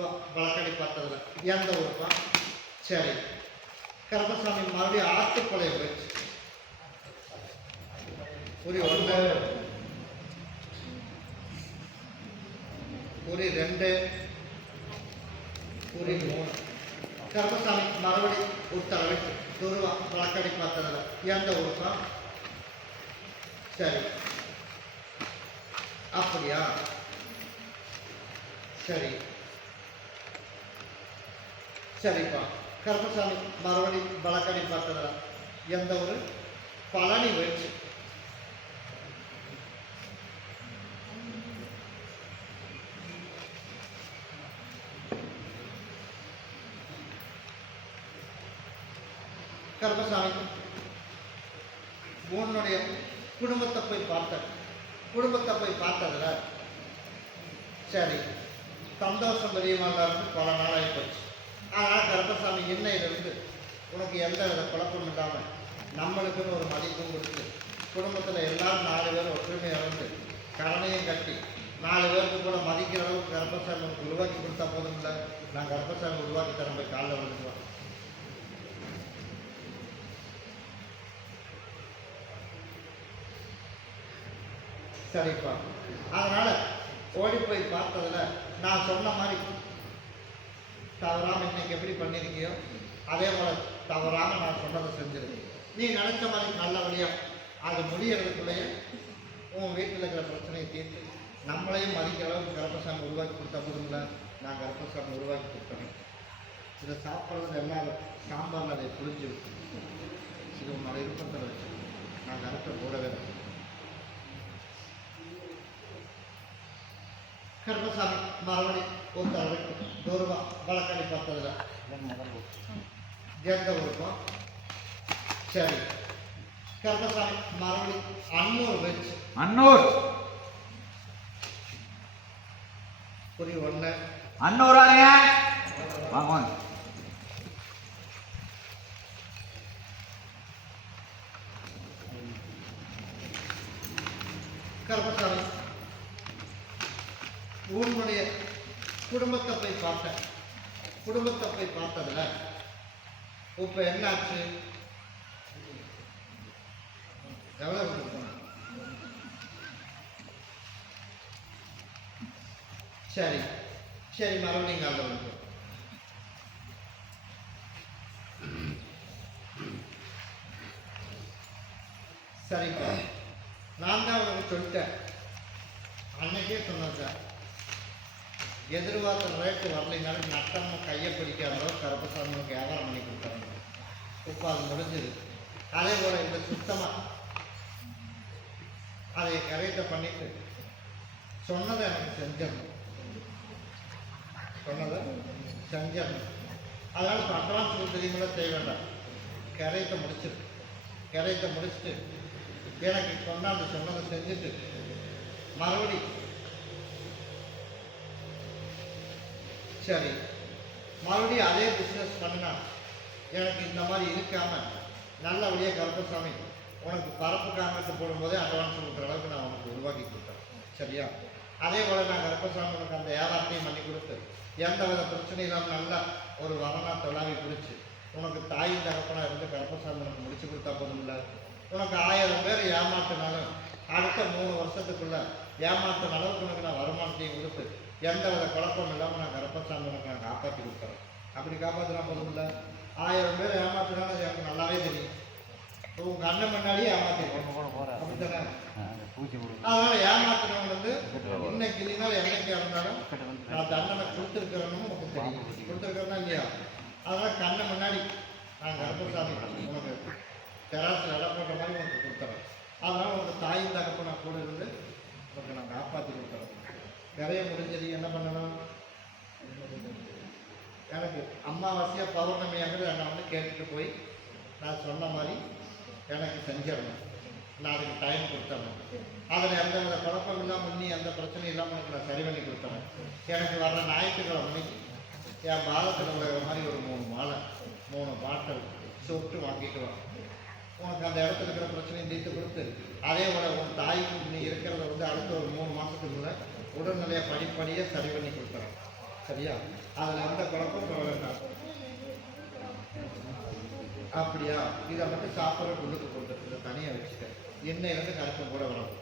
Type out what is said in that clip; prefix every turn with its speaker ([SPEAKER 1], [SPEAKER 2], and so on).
[SPEAKER 1] ரூபா வழக்கடி பார்த்ததுல. எந்த ஊருப்பா? சரி. கருப்பசாமி மறுபடியும் ஆத்துப்பாளையம் போயிடுச்சு. குறி ஒன்று. குறி ரெண்டு. குறி மூணு. கருப்பசாமி மறுபடி உத்தரவு துருவா வழக்கடி பார்த்ததுல. எந்த ஊருப்பா? சரி. அப்படியா? சரி. சரிப்பா கருப்பசாமி மறுபடி வழக்கடி பார்த்ததுல எந்த ஒரு பழனி போயிடுச்சு கருப்பசாமி உன்னுடைய குடும்பத்தை போய் பார்த்த குடும்பத்தை போய் பார்த்ததுல சரி சந்தோஷம் பெரியவங்களா பல நாளாகி போச்சு ஆனால் கருப்பசாமி இன்னையிலிருந்து உனக்கு எந்த வித குழப்பம் இல்லாமல் நம்மளுக்குன்னு ஒரு மதிப்பும் கொடுத்து குடும்பத்தில் எல்லாரும் நாலு பேர் ஒற்றுமையாக இருந்து கடனையும் கட்டி நாலு பேருக்கு கூட மதிக்கிற அளவுக்கு கருப்பசாமி உனக்கு உருவாக்கி கொடுத்தா போதும் இல்லை? நான் கருப்பசாமி உருவாக்கி தரேன் போய் காலைல விழுந்துருவேன் சரிப்பா. அதனால் ஓடி போய் பார்த்ததில் நான் சொன்ன மாதிரி தவறாமல் இன்னைக்கு எப்படி பண்ணியிருக்கியோ அதே போல் தவறாமல் நான் சொன்னதை செஞ்சிருக்கேன் நீ நினைச்ச மாதிரி நல்லபடியாக அது முடியறதுக்குள்ளேயே உன் வீட்டில் இருக்கிற பிரச்சனையை தீர்த்து நம்மளையும் மதிக்கிற அளவுக்கு கருப்பசாமி உருவாக்கி கொடுத்தா போதுங்களா நான் கருப்பசாமி உருவாக்கி கொடுத்தேன் இதை சாப்பிட்றது எல்லாம் சாம்பாரில் அதை புளிஞ்சு விட்டு இது உன்னோட விருப்பத்தில் வச்சு நான் கருத்தை போடவே இல்லை. கருப்பசாமி மறுபடி உத்தரவு தூரமா வழக்கடி பார்த்ததுல. எந்த ஊருக்கும் சரி. கருப்பசாமி மறுபடி அன்னூர் வச்சு.
[SPEAKER 2] அன்னூர்.
[SPEAKER 1] புரி ஒன்று
[SPEAKER 2] வாங்க வாங்க
[SPEAKER 1] கருப்பசாமி உன்னுடைய குடும்பத்தை போய் பார்த்தேன் குடும்பத்தை போய் பார்த்ததுல இப்போ என்னாச்சு? எவ்வளோ சரி சரி மறுபடியும் காலைல வந்துடும் சரிப்பா. நான் தான் உனக்கு சொல்லிட்டேன். அன்னைக்கே சொன்னேன் சார். எதிர்பார்த்த ரேட்டு வரலைனாலும் நட்டம்னு கையை பிடிக்காத அளவுக்கு கருப்பசாமிக்கு வியாபாரம் பண்ணி கொடுத்தாங்க இப்போ அது முடிஞ்சது. அதே போல் இந்த சுத்தமாக அதை கரெக்டாக பண்ணிட்டு சொன்னதை எனக்கு செஞ்சிடணும் சொன்னதை செஞ்சிடணும் அதனால் இப்போ அட்வான்ஸ் கூட செய்ய வேண்டாம். கரையத்தை முடிச்சிரு. கரையத்தை முடிச்சுட்டு எனக்கு கொண்டாந்து சொன்னதை செஞ்சுட்டு மறுபடி சரி. மறுபடியும் அதே பிஸ்னஸ் பண்ணினா எனக்கு இந்த மாதிரி இருக்காமல் நல்லபடியாக கருப்பசாமி உனக்கு பரப்பு காங்கிரஸ் போடும்போதே அட்வான்ஸ் கொடுக்குற அளவுக்கு நான் உனக்கு உருவாக்கி கொடுத்தேன் சரியா? அதே போல் நான் கருப்பசாமி உனக்கு அந்த வியாபாரத்தையும் பண்ணி கொடுத்து எந்த வித பிரச்சனையும் இல்லாமல் நல்லா ஒரு வரணா தொழாவி பிடிச்சி உனக்கு தாயின் தகப்பனாக இருந்து கருப்பசாமி உனக்கு முடிச்சு கொடுத்தா போதும் இல்லை உனக்கு ஆயிரம் பேர் ஏமாற்றினாலும் அடுத்த மூணு வருஷத்துக்குள்ள ஏமாத்தின அளவுக்கு உனக்கு நான் வருமானத்தையும் கொடுத்து எந்த வித குழப்பம் இல்லாமல் நான் கருப்பசாமி நான் காப்பாற்றி கொடுக்குறேன். அப்படி காப்பாற்றினா போதும்ல ஆயிரம் பேர் ஏமாத்தினாலும் அது எனக்கு நல்லாவே தெரியும். உங்க அண்ணன் முன்னாடியே ஏமாத்திருக்கோம் அப்படித்தானே? அதனால ஏமாத்தினவங்க வந்து இன்னைக்கு இல்லைனாலும் என்னைக்கு இருந்தாலும் நான் தண்டனை கொடுத்துருக்கிறேன்னு உனக்கு தெரியும். கொடுத்துருக்கிறேன்னா இல்லையா? அதனால கண்ணை முன்னாடி நான் கருப்பசாமி உனக்கு தெராசில் இடம் போட்ட மாதிரி உனக்கு கொடுத்துறேன். அதனால் உனக்கு தாயும் தகப்பனா கூட இருந்து உனக்கு நான் காப்பாற்றி கொடுத்துறேன் நிறைய முடிஞ்சது என்ன பண்ணணும்? எனக்கு அமாவாசையாக பௌர்ணமியாங்கிறது என்னை வந்து கேட்டுட்டு போய் நான் சொன்ன மாதிரி எனக்கு செஞ்சிடணும். நான் அதுக்கு டைம் கொடுத்தேன் அதில் எந்த வித குழப்பம் இல்லாமல் இன்னும் எந்த பிரச்சனையும் இல்லாமல் எனக்கு நான் சரி பண்ணி கொடுத்தேன் எனக்கு வர்ற ஞாயிற்றுக்கிழமை மணிக்கு என் பாலத்தில் உள்ள மாதிரி ஒரு மூணு மாலை மூணு பாட்டில் சுட்டு வாங்கிட்டு வரேன் உனக்கு அந்த இடத்துல இருக்கிற பிரச்சனையை தீர்த்து கொடுத்து அதே போல் உன் தாய்க்கு இன்னும் இருக்கிறத வந்து அடுத்த ஒரு மூணு மாதத்துக்குள்ள உடல்நிலையை படிப்படியே சரி பண்ணி கொடுத்துறோம். சரியா? அதில் அந்த குழப்பம் வேண்டாம். அப்படியா? இதை மட்டும் சாப்பிட்ற உள்ளுக்கு கொடுத்துருக்கு தனியாக வச்சுக்க. எண்ணெய் வந்து கருத்து கூட வரணும்